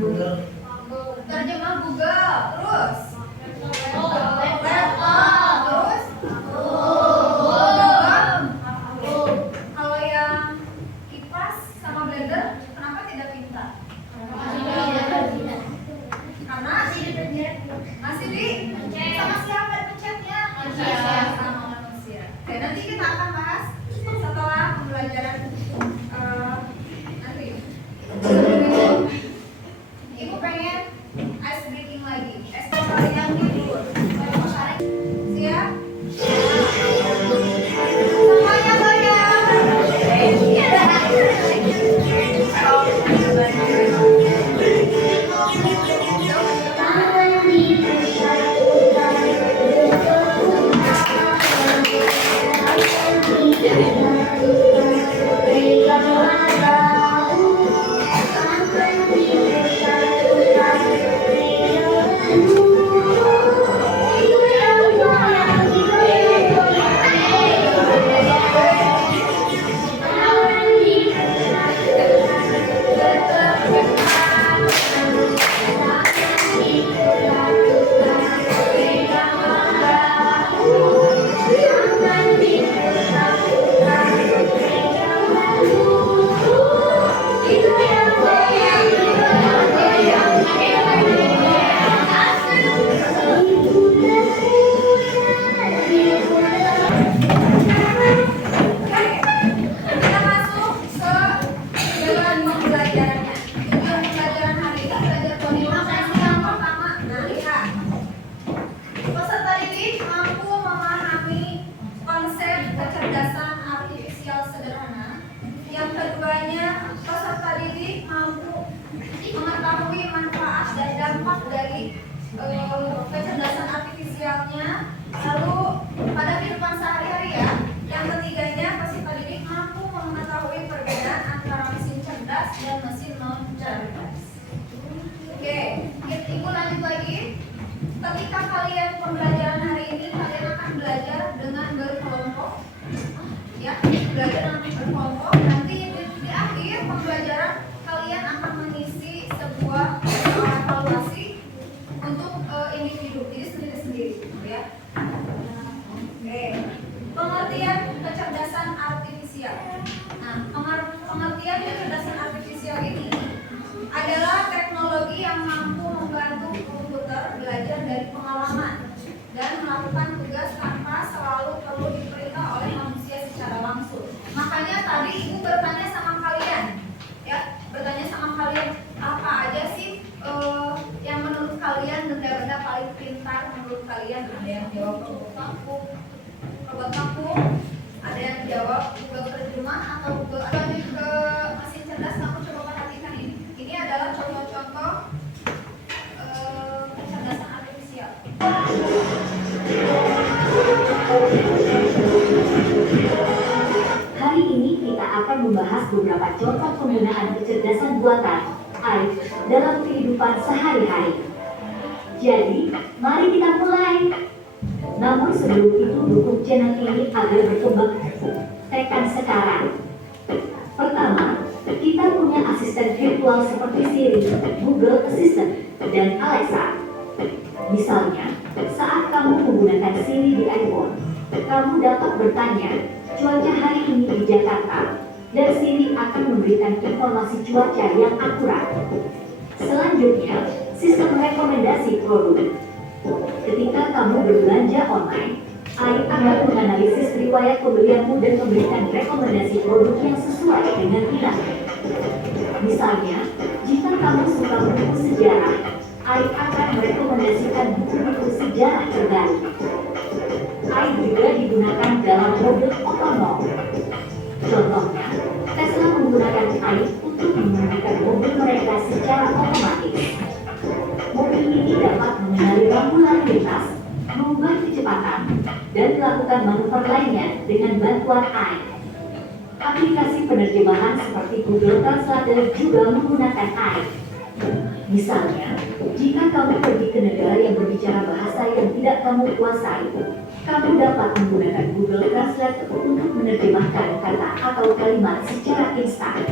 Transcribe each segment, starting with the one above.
Google. Terjemah Google. Terus terus kalau yang kipas sama blender kenapa tidak pintar? Karena masih di sama siapa pencetnya? Sama manusia. Oke, nanti kita akan bahas setelah pembelajaran nanti. Sebelum itu, Ibu pengen ice breaking lagi. Es yang tidur. Siap? Semuanya kita masuk ke jalan pembelajarannya. Tujuan pembelajaran hari ini belajar coding. Yang pertama, nah lihat. Peserta didik mampu memahami konsep kecerdasan artifisial sederhana. Yang keduanya, peserta didik mampu mengetahui manfaat dan dampak dari kecerdasan artifisialnya. Lalu pada kehidupan sehari-hari ya. Yang ketiganya, peserta didik mampu mengetahui perbedaan antara mesin cerdas dan mesin non cerdas. Oke, Ibu lanjut lagi. Ketika kalian pembelajaran hari ini, kalian akan belajar dengan berkelompok, ya, belajar dengan berkelompok. Nanti di akhir pembelajaran kalian akan mengisi sebuah evaluasi untuk individu, jadi sendiri-sendiri, ya. Oke, pengertian kecerdasan artifisial. Nah, pengertian kecerdasan artifisial ini adalah teknologi yang mampu membantu komputer belajar dari pengalaman dan melakukan tugas tanpa selalu perlu diperintah oleh manusia secara langsung. Makanya tadi Ibu bertanya sama kalian, ya, bertanya sama kalian apa aja sih yang menurut kalian benda-benda paling pintar menurut kalian? Ada yang jawab robot vakum, ada yang jawab Google terjemah atau Google. Lanjut ke mesin cerdas, kamu coba perhatikan ini. Ini adalah contoh-contoh kecerdasan artifisial. Hari ini kita akan membahas beberapa contoh penggunaan kecerdasan buatan AI dalam kehidupan sehari-hari. Jadi, mari kita mulai. Namun sebelum itu dukung channel ini agar berkembang. Tekan sekarang. Pertama, kita punya asisten virtual seperti Siri, Google Assistant, dan Alexa. Misalnya, saat kamu menggunakan Siri di iPhone, kamu dapat bertanya, cuaca hari ini di Jakarta, dan Siri akan memberikan informasi cuaca yang akurat. Selanjutnya, sistem rekomendasi produk. Ketika kamu berbelanja online, AI akan menganalisis riwayat pembelianmu dan memberikan rekomendasi produk yang sesuai dengan pilihanmu. Misalnya, jika kamu suka buku sejarah, AI akan merekomendasikan buku-buku sejarah terbaru. AI juga digunakan dalam mobil otonom. Contohnya, Tesla menggunakan AI untuk mengemudikan mobil mereka secara otomatis. Mobil ini dapat mengenali lampu lalu lintas, mengubah kecepatan, dan melakukan manuver lainnya dengan bantuan AI. Aplikasi penerjemahan seperti Google Translate juga menggunakan AI. Misalnya, jika kamu pergi ke negara yang berbicara bahasa yang tidak kamu kuasai, kamu dapat menggunakan Google Translate untuk menerjemahkan kata atau kalimat secara instan.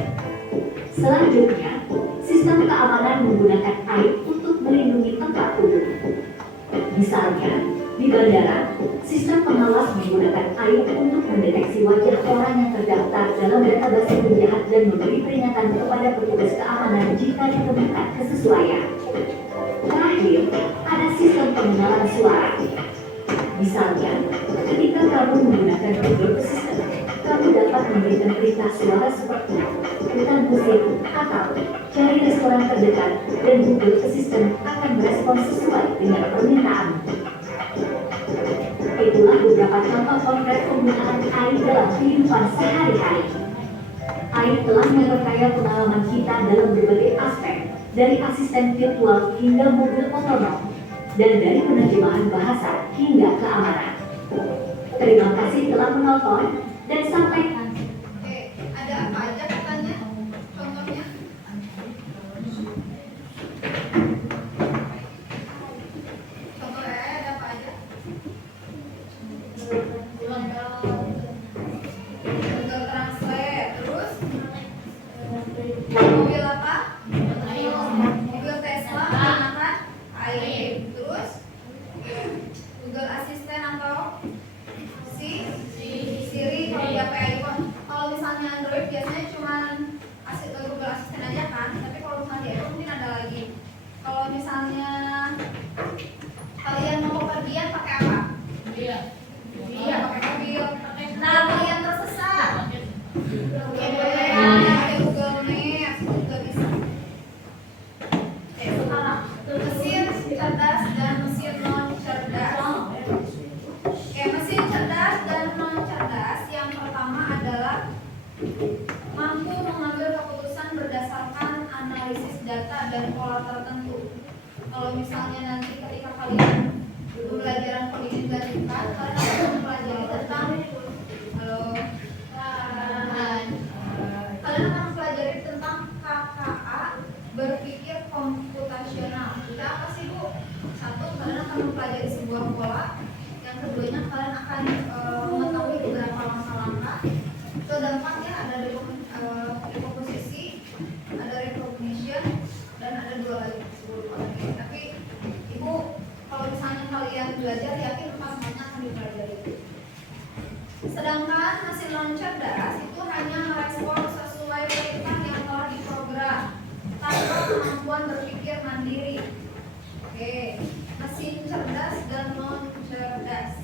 Selanjutnya, Sistem keamanan menggunakan air untuk melindungi tempat umum. Misalnya, di bandara, sistem pengawas menggunakan air untuk mendeteksi wajah orang yang terdaftar dalam database penjahat dan memberi peringatan kepada petugas keamanan jika ditemukan kesesuaian. Terakhir, ada sistem pengenalan suara. Misalnya, ketika kamu menggunakan Google Assistant, kamu dapat memberikan perintah suara seperti putar musik atau cari restoran terdekat, dan Google Assistant akan merespons sesuai dengan permintaanmu. Itulah beberapa contoh konkret penggunaan AI dalam kehidupan sehari-hari. AI telah memperkaya pengalaman kita dalam berbagai aspek, dari asisten virtual hingga mobil otonom, dan dari penerjemahan bahasa hingga keamanan. Terima kasih telah menonton, dan sampai Oke, ada apa aja katanya? Contohnya? Contoh AI ada apa aja? Google Translate, terus mobil apa? Mobil Tesla menggunakan AI. Terus Google Assistant atau Siri kalau di HP iPhone. Kalau misalnya Android biasanya cuma Google Assistant aja kan, tapi kalau misalnya di iPhone mungkin ada lagi. Kalau misalnya kalian mau pergian pakai apa? Pakai mobil. Nah, kalian tersesat. Pakai Google Maps juga bisa. Oke, sekarang mesin cerdas dan mesin non cerdas. Oke, mesin cerdas dan non cerdas yang pertama adalah mampu mengambil keputusan berdasarkan analisis data dan pola tertentu. Kalau misalnya nanti ketika kalian pembelajaran coding dilanjutkan, kalian akan mempelajari tentang kalian akan mempelajari tentang KKA, berpikir komputasional. Itu apa sih, Bu? Satu, kalian akan mempelajari sebuah pola. Yang keduanya, kalian akan mengetahui beberapa langkah-langkah. Itu ada 4 ya, ada decomposition, ada recognition, dan ada 2 lagi. Tapi Ibu, kalau misalnya kalian belajar, yakin 4 semuanya akan dipelajari. Sedangkan mesin non cerdas itu hanya merespon sesuai perintah yang telah diprogram tanpa kemampuan berpikir mandiri. Oke, mesin cerdas dan non cerdas.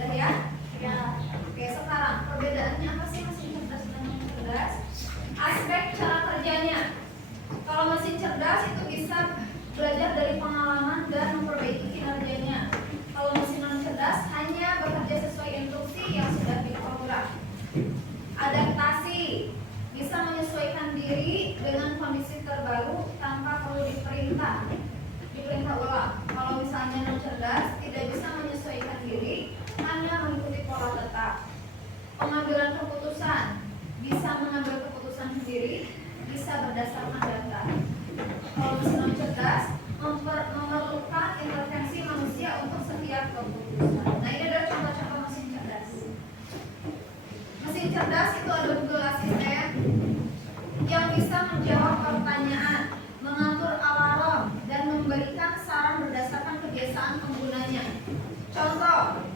Udah ya? Ya. Oke, sekarang perbedaannya apa sih mesin cerdas dan non cerdas? Aspek cara kerjanya. Kalau mesin cerdas itu bisa belajar dari pengalaman dan memperbaiki kinerjanya. Kalau mesin non cerdas hanya bekerja sesuai instruksi yang sudah diprogram. Adaptasi, bisa menyesuaikan diri dengan kondisi terbaru tanpa perlu diperintah ulang. Kalau misalnya non cerdas tidak bisa menyesuaikan diri, hanya mengikuti pola tetap. Pengambilan keputusan, bisa mengambil keputusan sendiri, bisa berdasarkan data. Kalau mesin non cerdas memerlukan intervensi manusia untuk setiap keputusan. Nah, ini adalah contoh-contoh mesin cerdas. Mesin cerdas itu ada Google Assistant yang bisa menjawab pertanyaan, mengatur alarm, dan memberikan saran berdasarkan kebiasaan penggunanya. Contoh,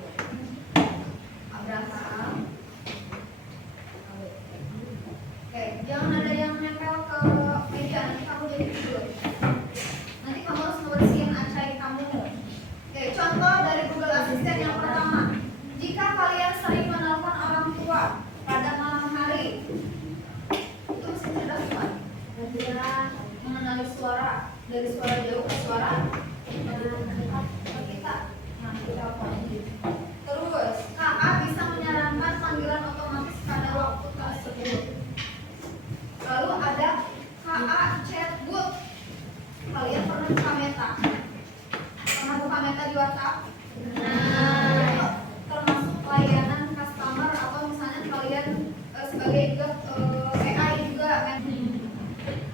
Abraham. Oke, jangan ada yang nempel ke meja, nanti kamu jadi tidur. Nanti kamu harus membersihin acai kamu. Oke, contoh dari Google Assistant yang pertama. Jika kalian sering menelpon orang tua pada malam hari, itu mesin cerdas bukan? Mengenali suara dari suara jauh ke suara dekat ke kita. Nah, kita telepon. Terus, KA bisa menyarankan panggilan otomatis pada waktu tersebut. Lalu ada KA chatbot. Kalian pernah buka Meta? Pernah buka Meta di WhatsApp? Nah, termasuk layanan customer atau misalnya kalian sebagai AI juga.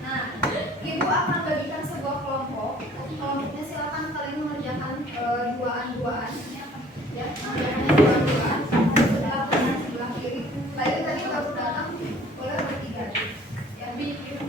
Nah, Ibu akan bagikan sebuah kelompok. Kelompoknya silakan kalian mengerjakan duaan-duaan. Ya, mengerjakannya duaan-duaan. Sebelah kanan, sebelah kiri. Lalu tadi baru datang, boleh bertiga. Ya, bikin.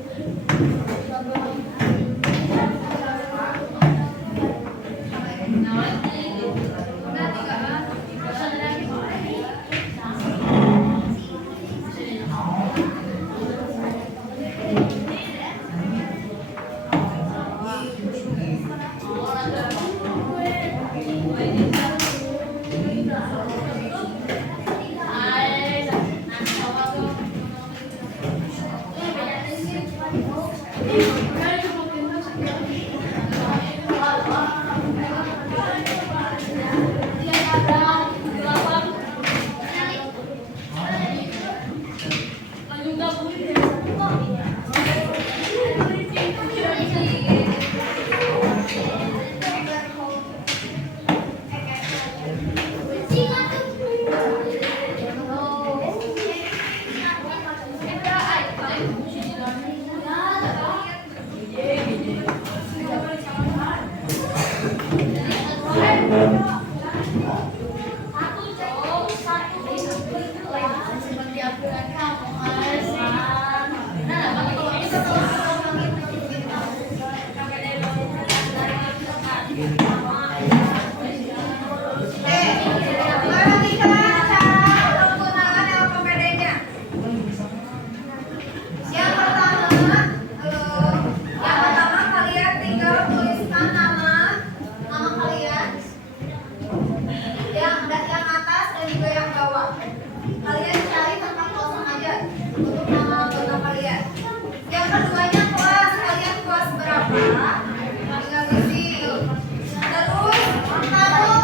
Tinggal isi. Terus kamu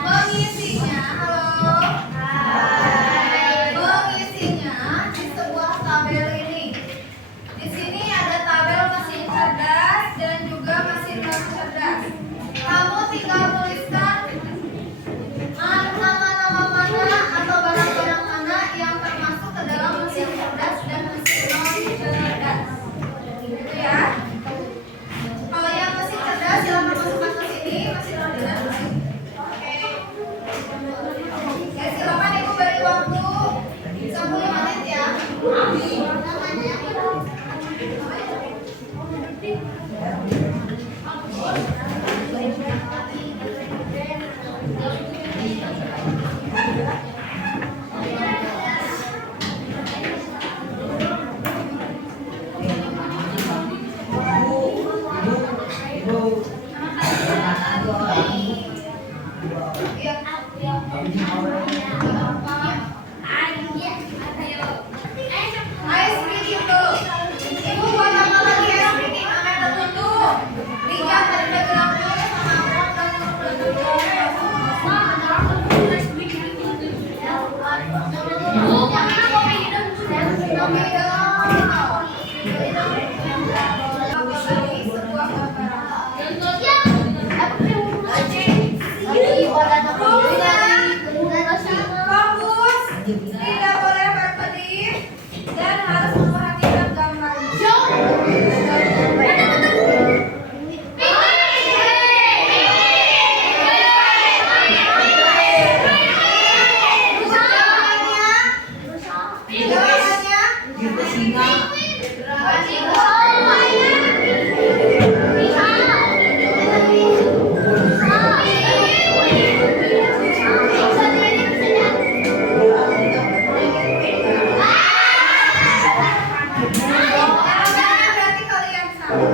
mengisinya, halo. Mengisinya di sebuah tabel ini. Di sini ada tabel mesin cerdas dan juga mesin non cerdas. Kamu tinggal tuliskan nama-nama mana atau barang-barang mana yang termasuk ke dalam mesin cerdas dan mesin non cerdas. Gitu ya. Kalau yang mesin cerdas silakan masukkan ke sini, mesin non cerdas. Oke. Ya, silakan Ibu beri waktu 10 menit ya. Ice cream itu. Ibu buat apa lagi ice cream? Sampai tertutup. Lihat dari background dulu sama background dulu. Kopi fokus, tidak boleh berkedip dan harus memperhatikan gambarnya. Berarti kalian sama.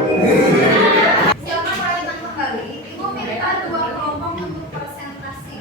Siapa kalian kembali? Ibu minta 2 kelompok untuk presentasi.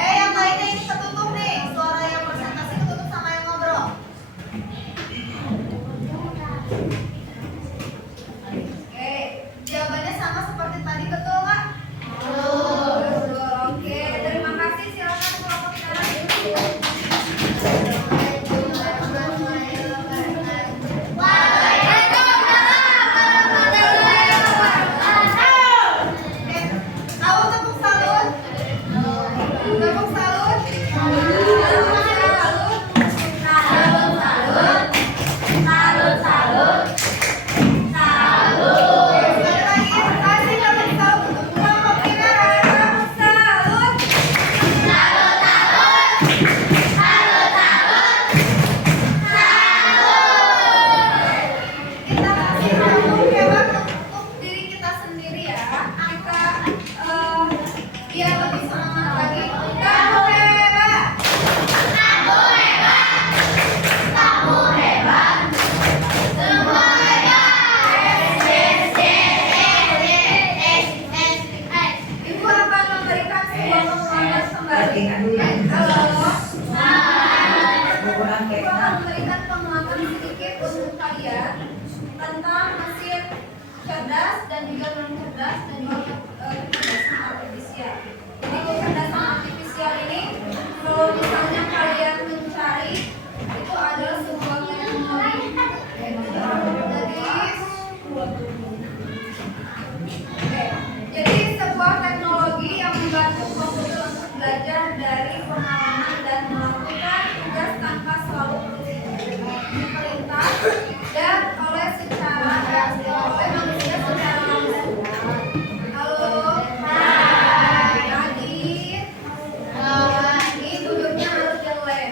Yang lainnya ini ketutup nih. Suara yang presentasi ketutup sama yang ngobrol. Jawabannya sama seperti tadi, betul nggak? Betul. Oke, terima kasih. Silakan kelompok sekarang. Tahu tepuk salut? Tepuk salut. Sekali lagi, kasih tepuk salut untuk kelompok kita. Tepuk salut. Kita kasih tepuk hebat untuk diri kita sendiri ya. Kita biar lebih semangat lagi. Kamu hebat. Ibu akan memberikan sebuah pengalaman kembali. Halo. Ibu akan memberikan pengalaman sedikit untuk kalian tentang mesin cerdas dan juga non cerdas dan juga kecerdasan artifisial. Jadi kecerdasan artifisial ini kalau misalnya kalian mencari itu adalah sebuah teknologi jadi sebuah teknologi yang membantu komputer untuk belajar dari pengalaman dan melakukan tugas tanpa selalu perintah dan oleh manusia secara langsung. Halo. Adit. Ini duduknya harus jelek.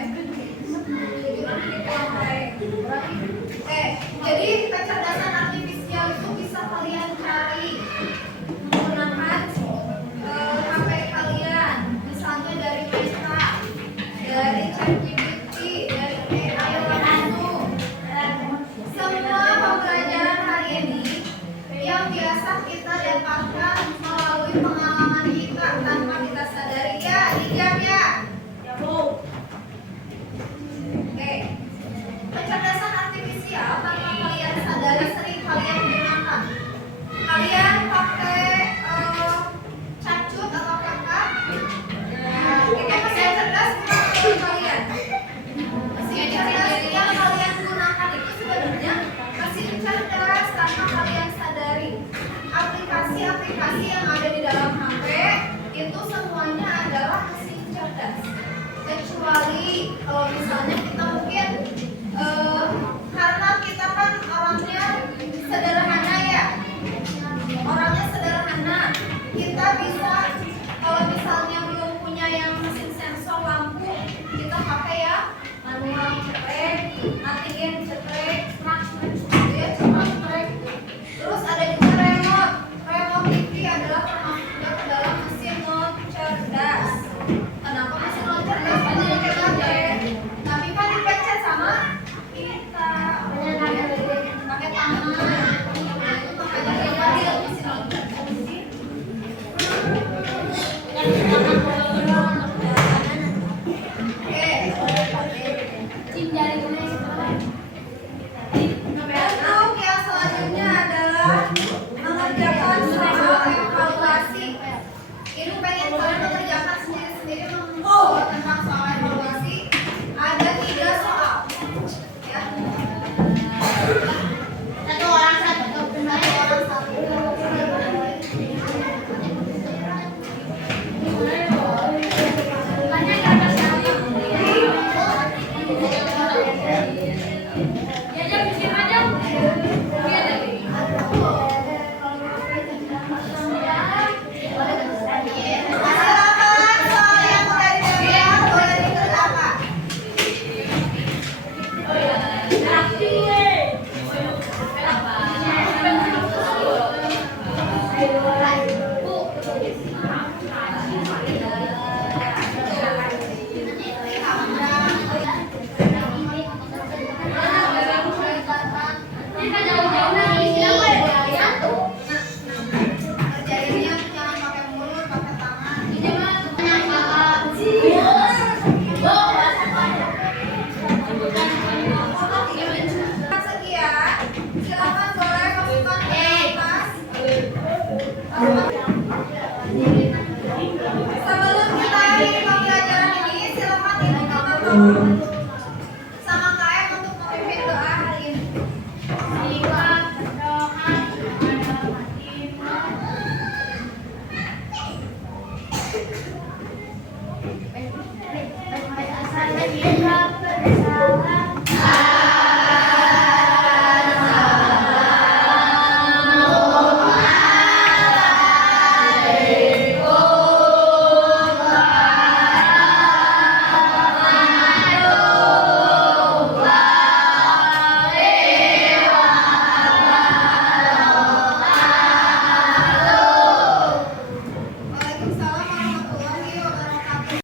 Jadi kecerdasan artifisial itu bisa kalian cari menggunakan HP kalian, misalnya dari Meta, dari ChatGPT, dari AI langsung. Semua pembelajaran hari ini yang biasa kita dapatkan melalui pengalaman kita tanpa kita sadari. Ya, dijam ya. Kecerdasan artifisial tanpa kalian sadari sering kalian gunakan. Kalian pakai cacut atau kakak? Ini mesin cerdas bukan untuk kalian. Mesin cerdas yang kalian gunakan itu sebenarnya mesin cerdas tanpa kalian sadari. Aplikasi-aplikasi yang ada di dalam HP itu semuanya adalah mesin cerdas. Kecuali kalau misalnya kita mungkin karena kita kan orangnya sederhana ya, kita bisa kalau misalnya belum punya yang mesin sensor lampu, kita pakai ya manual cetrek, antigen cetrek, cetrek. Terus ada juga remote TV adalah termasuk juga ke dalam mesin non cerdas. Kenapa mesin non cerdas? Tapi kan dipencet sama kita pakai tangan. Itu makanya dia panggil mesin non cerdas. Silakan boleh masukkan ke tas. Sebelum kita akhiri pembelajaran ini, silakan ibu-ibu sama KM untuk memimpin doa hari ini.